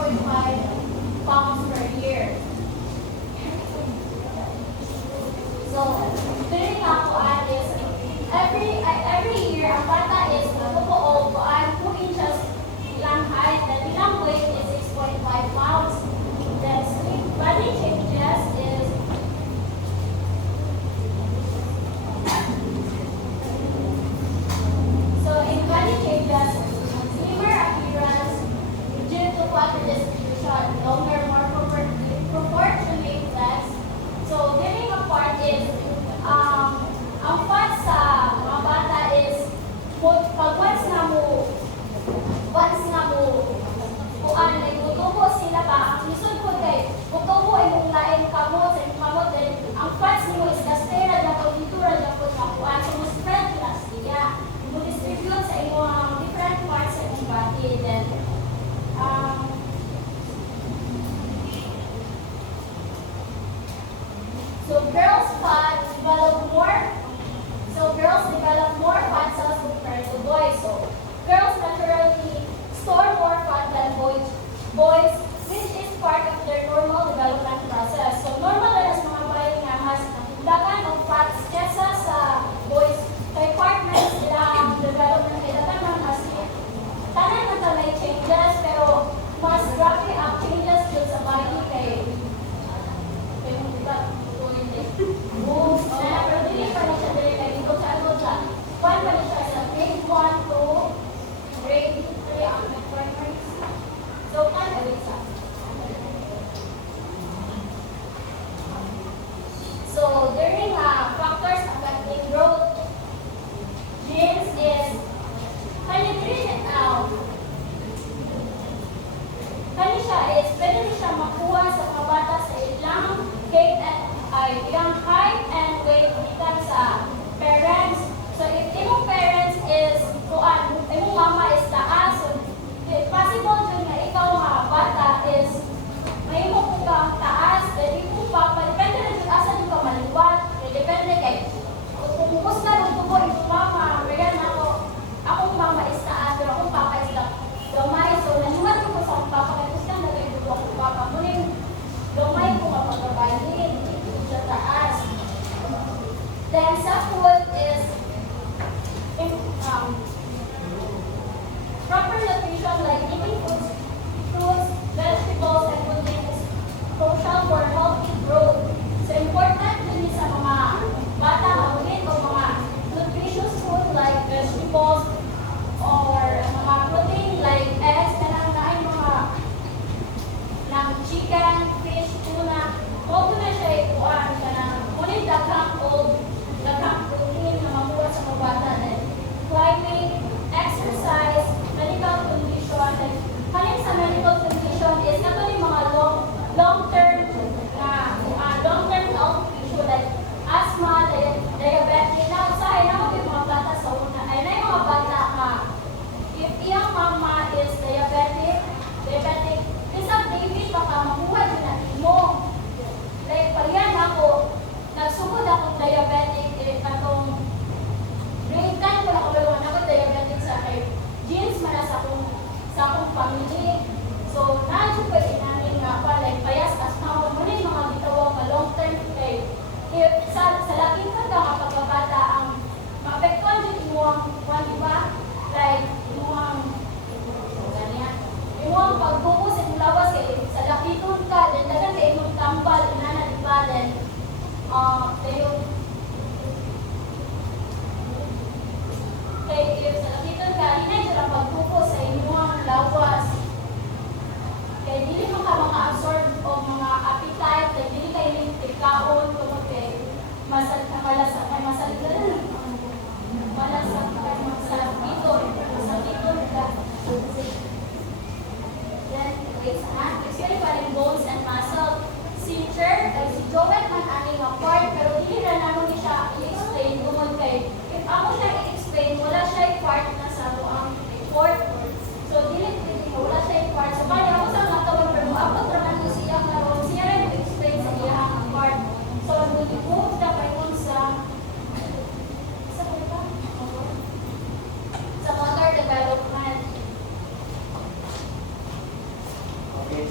6.5 pounds per year. So, during ako is every year, ang bata is napupuog kuan 2 inches ilang height, and ilang weight is 6.5 pounds. Then sleep body changes is so in body changes, slimmer appearance due to water distribution, longer, more proportionate legs. So getting apart is ang fat sa mga bata is pag once na mo kuan nagtutubo sila ba ang lisod ko kay tutubo ay mong lain kamot sa imong kamot, then ang fats nimo is gastera na pagditura na pud na kuan so mo spread na siya mo distribute sa imong different parts sa imong body. Then so girls develop more fat cells compared to boys. So girls naturally store more fat than boys, which is part of their normal development process. So normal na sa mga bayan nga mas dagan of fats kesa sa boys. Kay partners sila ang development kay dagan man mas tanan man ta may changes pero mas rapid ang changes dun sa body kay moves na pero dili pa na siya dili kay dito sa ano sa one pa na siya sa grade 1 to grade 3 ang primary. So kan ulit sa so during factors affecting growth, genes is penetrated out. Kani siya is pwede siya makuha sa mga bata sa ilang ilang height and weight gikan sa parents. So if imong parents is kuan, imong mama is taas, so possible jud nga ikaw nga bata is mahimo ka taas, then imong papa depende na jud asa jud ka maliwat, depende kay kung gusto na tubo imong mama, kaya akong mama is taas, pero akong papa is gamay, so naliwat ko sa akong papa kay gusto na kay tubo akong papa muling gamay ko mapagabayin sa taas. Then sa food is proper nutrition like eating fruits, vegetables, and protein is crucial for healthy growth. So important din sa mga bata maulit o mga nutritious food like vegetables or mga protein like eggs, kanang naay mga ng chicken, fish, tuna. Huwag na siya ikuan ka na ngunit daghang protein na makuha sa mga bata. Then climbing, exercise, medical condition,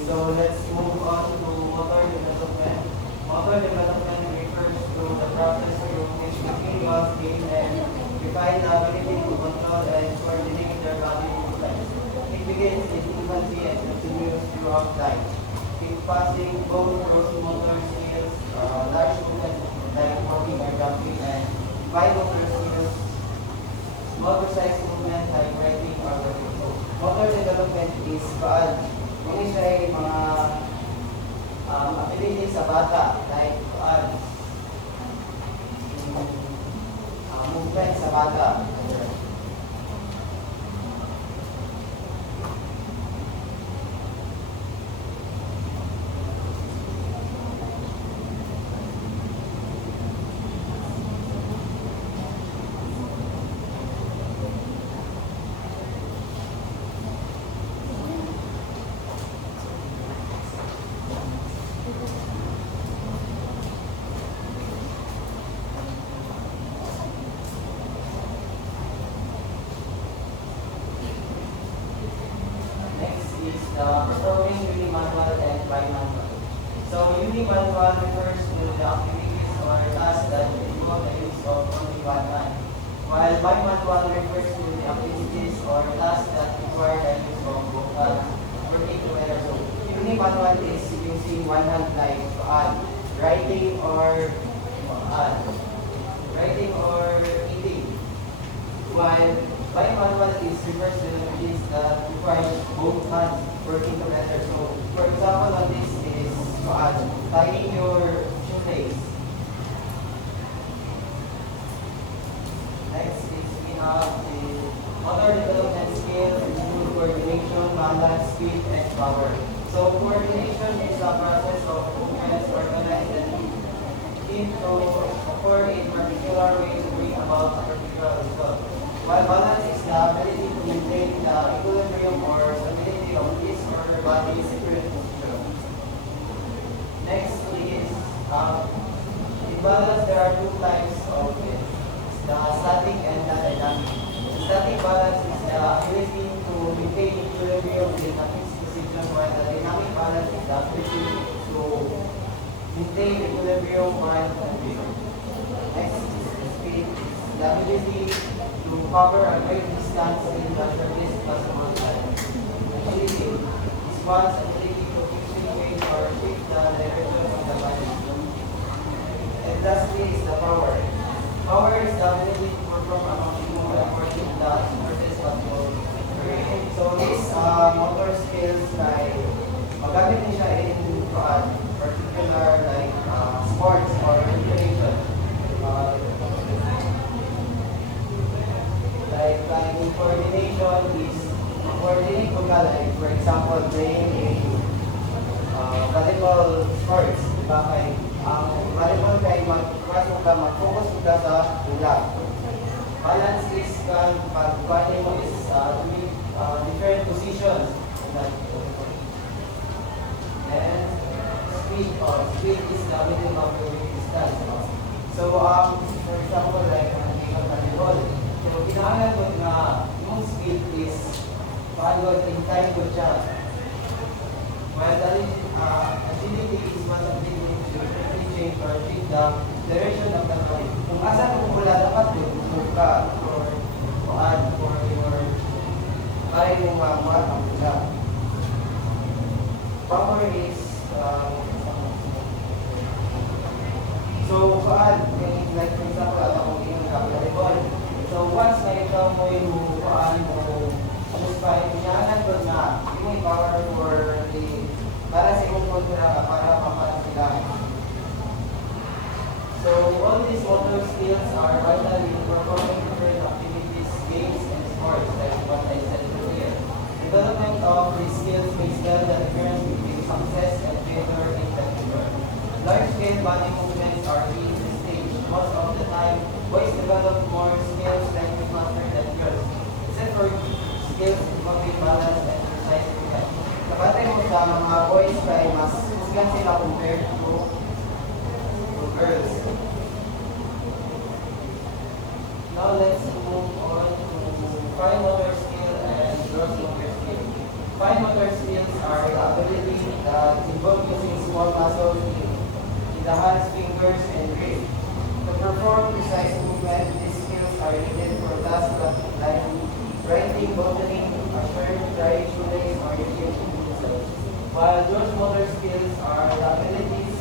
So let's move on to motor development. Motor development refers to the process through which individuals gain and refine the ability to control and coordinate their body movements. It begins in infancy and continues throughout life. It passing both gross motor skills, large movements like walking or jumping, and fine motor skills, motor-sized movement like riding or walking. Motor development is kung siya ay mga ability sa bata, like movement sa bata. Next is the performing unimanual and bimanual. So unimanual refers to the activities or tasks that involve the use of only one hand, while bimanual refers to the activities or tasks that require the use of both hands working together. So unimanual is using one hand like writing or eating, while bimanual is refers to the activities that require both hands working together. So, for example, on this is tying your shoelace. Next is we have the motor development skills, include coordination, balance, speed, and power. So, coordination is a process of movements organized and team to occur in particular way to bring about a particular result. While balance is the ability to maintain the equilibrium or stability of his or her body's current position. Next is, in balance there are two types of it, the static and the dynamic. The static balance is the ability to maintain equilibrium in a fixed position, while the dynamic balance is the ability to maintain equilibrium while moving. Next is speed, the ability to cover a great distance in the shortest possible time. Agility is one's ability to quickly change or shift the direction of the body. And lastly is the power. Power is the ability to perform a maximum effort in the shortest possible duration. So these motor skills like magamit niya siya in particular like sports or recreation. Like in coordination is coordinate ko ka, like for example playing a volleyball sports, diba? Kay ang volleyball kay mag-focus ka sa hula. Balance is pag-bali mo is different positions. And speed is the ability of the distance. So for example like volleyball. So, kailangan ko na yung speed is pagod in time ko siya. While the agility is one of the things to quickly change or change the direction of the body. Kung asa kung wala dapat yun, move ka or add for your kaya yung mga ang wala. Power is so, like for example, ako yung volleyball. So once nakita mo yung spine, kailangan ko na yung power for para sa imong kontra para mapatas sila. So all these motor skills are vital in performing different activities, games, and sports, like what I said earlier. Development of these skills may tell the difference between success and failure in the future. Large-scale body movements are key to stage. Most of the time, boys develop more skills like faster than girls. Except for skills involving balance and precise movement. Kapatay mo sa mga boys kay mas husgan sila compared to girls. Now let's move on to fine motor skill and gross motor skill. Fine motor skills are the ability small muscles in the hands, fingers, and wrist. To perform precise movement, these skills are needed for tasks like writing, bottling, a shirt, drying shoelace, or engaging muscles. While those motor skills are the abilities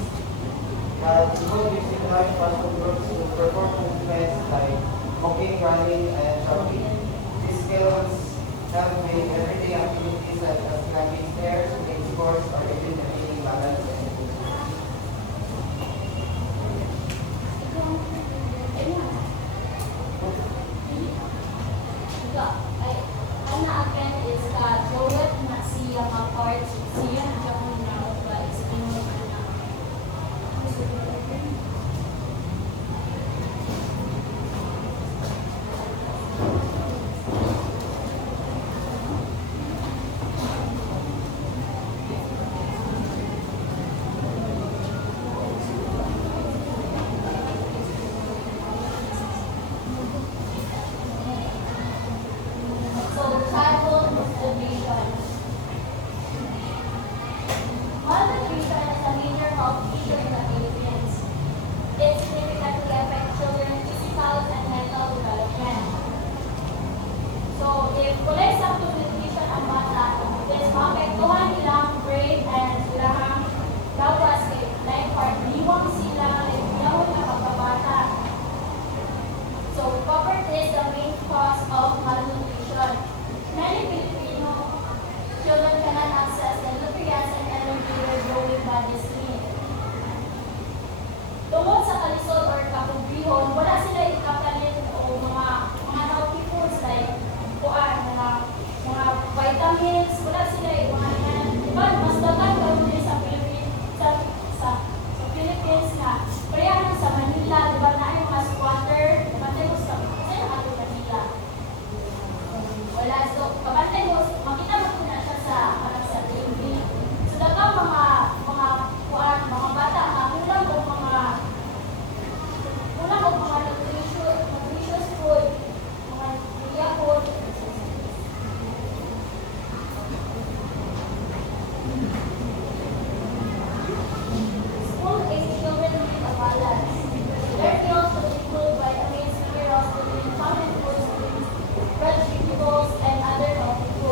that involve using large muscle groups to perform movements like walking, running, and jumping. These skills help with everyday activities such as climbing stairs, playing sports, or even maintaining balance and Ay, ang na-again is Joel na siya ma-part siya na siya kung guys. So, childhood observation. Malnutrition is a major health issue in the Philippines. It significantly affects children's physical and mental development. So, if kulay sa nutrition ang bata, is maapektuhan nilang brain and ilang gawas like heart, diwang sila, yawon na pagkabata. So, poverty is the main cause of malnutrition. Many Filipino children cannot access the nutrients and energy their growing bodies need. Tungkol sa kalisod or kakubrihon, wala sila ikapalit o mga healthy foods like mga vitamins, wala sila mga yan. Diba, mas dagat karon din sa Philippines, sa Philippines na parehan sa Manila, diba na yung mga squatter, kabantay mo sa Manila. Wala, so kabantay mo, makita mo po na siya sa TV. So dagang mga bata, kulang o mga nutritious food, mga media food. School age children need a balance. Their meals should include vitamins, minerals, protein, common foods, vegetables, and other healthy foods.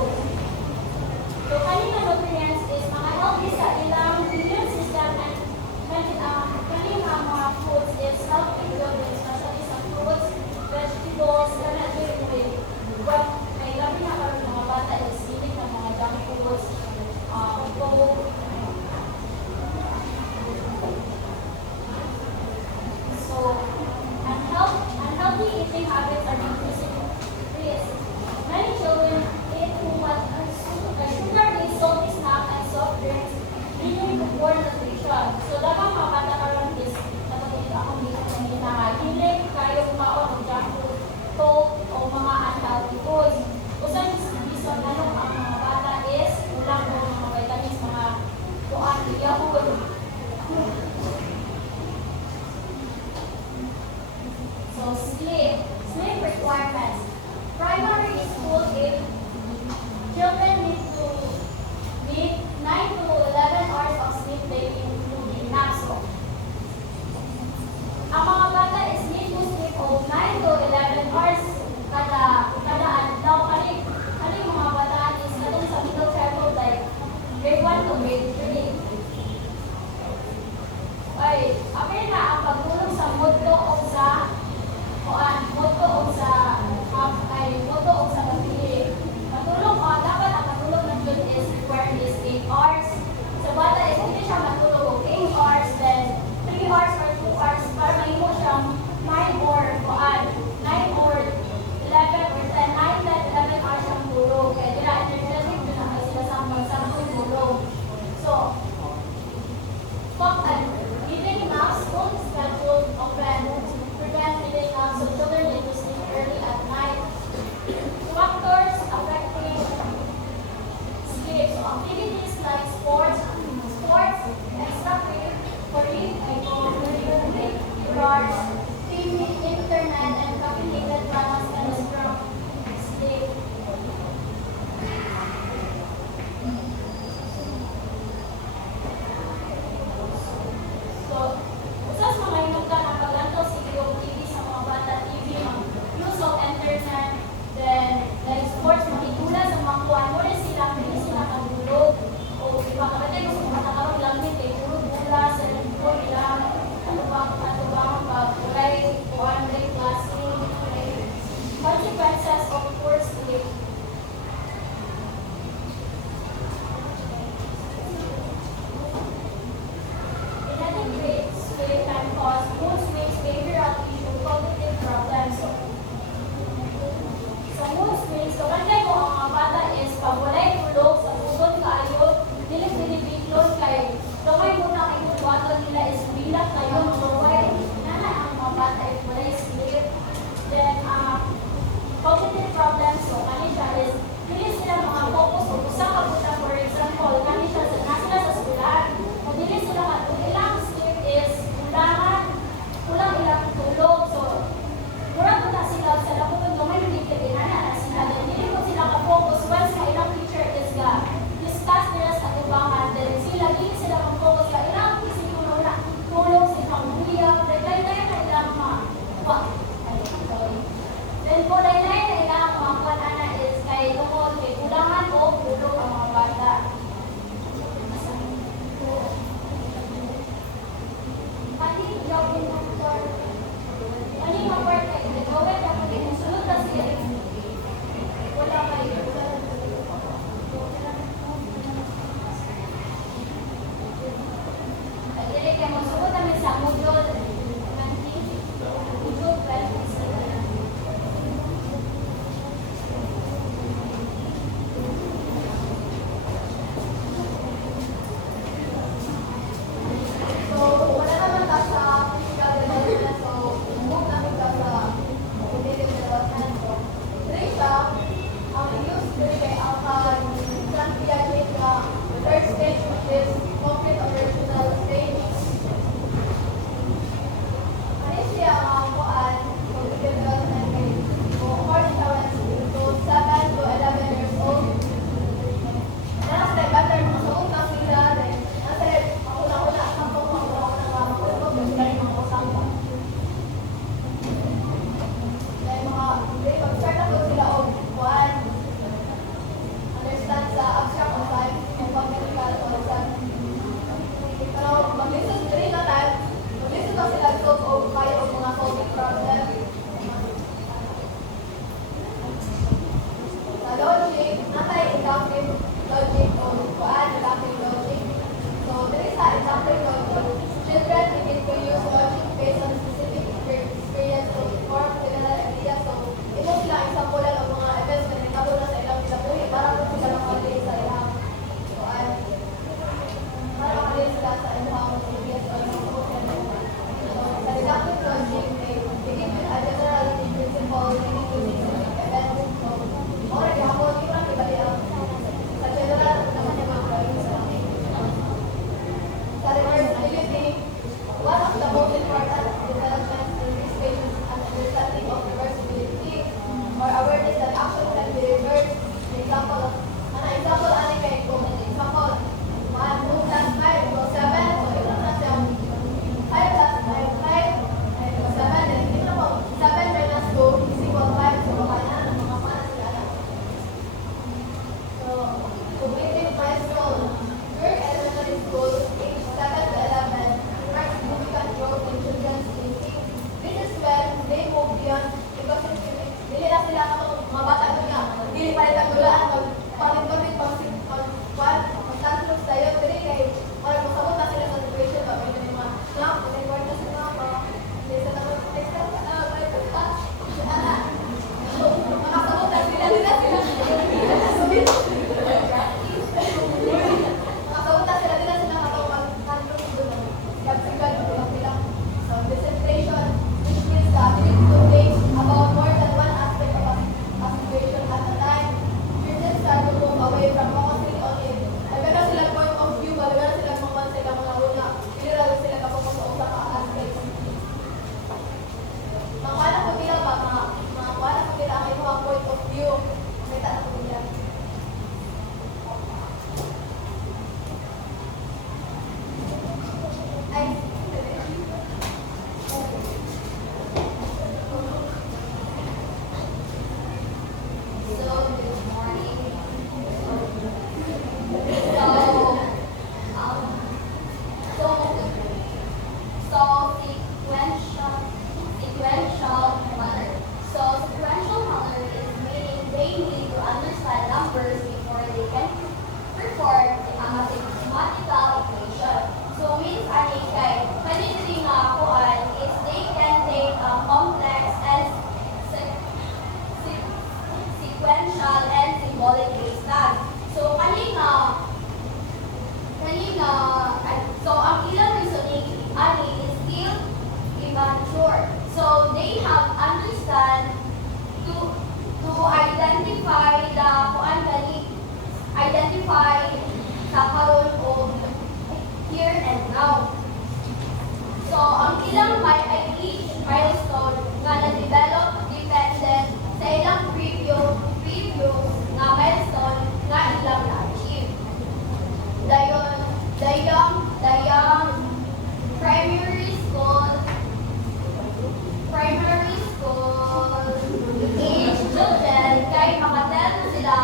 perform a mathematical equation. So means ani kay kanindri nga kuan is they can take a complex and sequential and symbolic wasteland. So so ang ilang reasoning ani is still immature. So they have understand to identify the kuan kani identify sa karon o here and now. So ang ilang each milestone nga na-develop dependent sa ilang previous nga milestone nga ilang na-achieve. Dayang primary school age children kay makatel na sila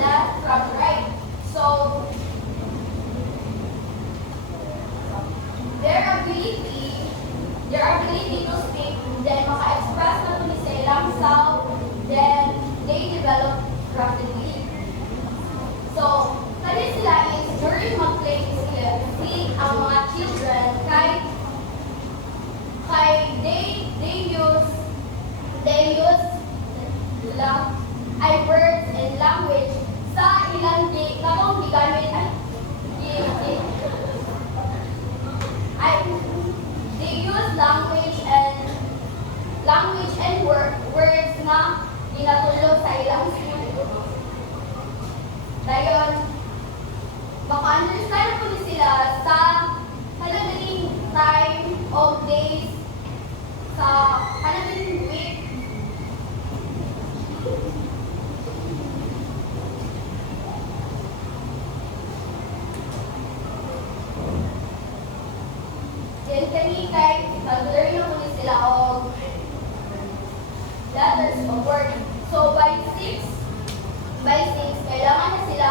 left from right. So their ability to speak, then maka-express na ito sa ilang sound, then they develop rapidly. So, kani sila is during mag-play speak ang mga children kay they use words and language sa ilang kanong gigamit they use language and words nga ginatulog sa ilang school. Dayon, maka-understand po sila sa kanang time of days sa kanang week. Then kani kay mag-learn na po sila og letters of word. So by 6 kailangan na sila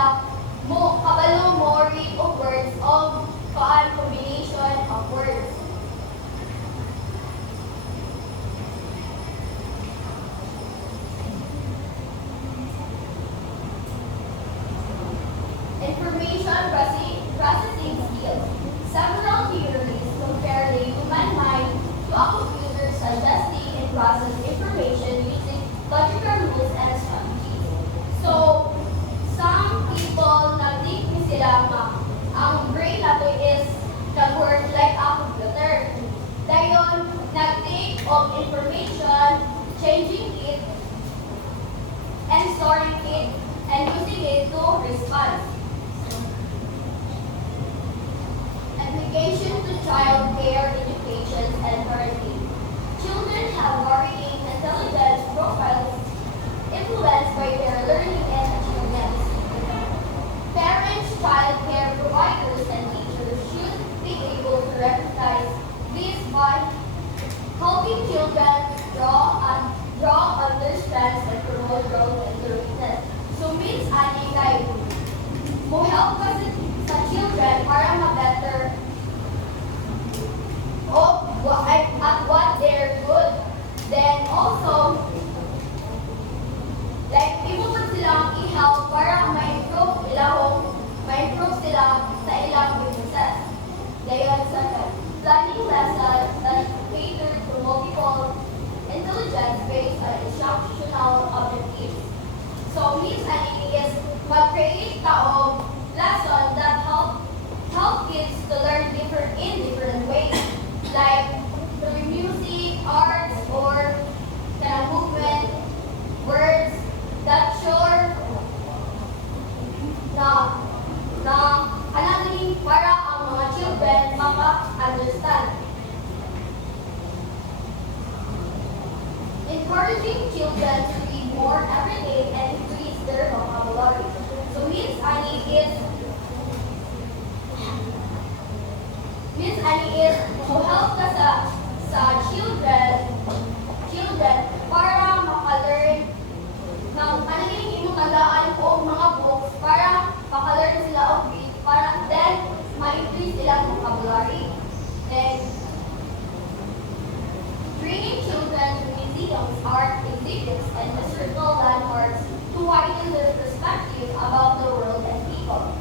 kabalo mo read of words of combination of words. Information processing skills. Several theories compare the human mind to a computer suggesting and process information using logical rules and strategies. So, some people nag-think sila ang brain nato is nag-work like a computer. Dayon, nag-take of information, changing it, and storing it, and using it to respond. Application to child care, education, and parenting. Children have varying intelligence profiles influenced by their learning and achievements. Parents, child care providers, and teachers should be able to recognize this by helping children understand, and promote growth and learning. So means ani kay mo help kasi sa children para ma-better at what they're good. Then also, like, ibubuti silang i-help para ma-improve sila sa ilang businesses. Dayon sa planning lessons that cater to multiple intelligence based on instructional objectives. So, means ani is mag-create taong lesson that help kids to learn in different ways, like through music, arts, or movement, words that sure na kanang para ang mga children maka-understand. Encouraging children to read more every day and increase their vocabulary. So means ani is to help ka sa children para maka-learn ng kanang imong tandaan o mga books para maka-learn sila of it para then ma-increase silang vocabulary. Then bringing children to museums, art exhibits, and historical landmarks to widen their perspective about the world and people.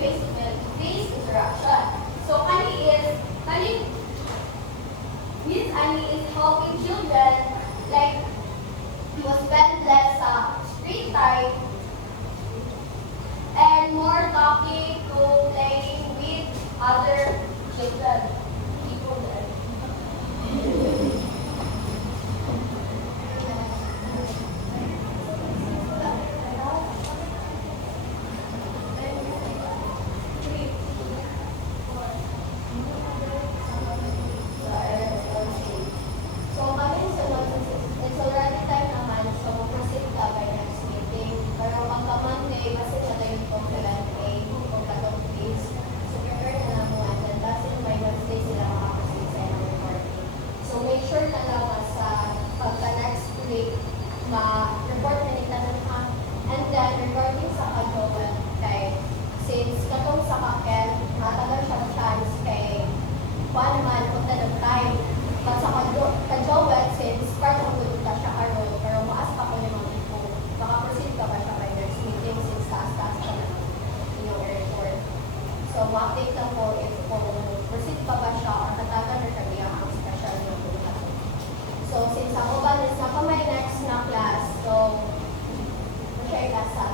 face-to-face interaction. So Miss Annie is helping children like to spend less screen time and more talking to playing with other children, people there. So kami sunod, it's already time naman, so proceed ka by next meeting. Pero pagka Monday, basta na tayo kung kailan A, kung katong days. So prepare na lang mo, and then basta by Wednesday sila makaproceed sa inyong recording. So make sure na lang sa pagka next week, ma-report na nila ha. And then recording sa kagawin kay since katong sa kakel, matagal siya chance kay kuan man kung tanong time. But sa kajawet, since part of the siya karon, pero maas pa ko naman ito. Makaproceed ka ba siya by next meeting since taas-taas ka naman inyong report. So, ma-update lang po if kung proceed pa ba siya or katagan na siya biya ang special na punta. So, since ako ba is na pa may next na class, so, share ka sa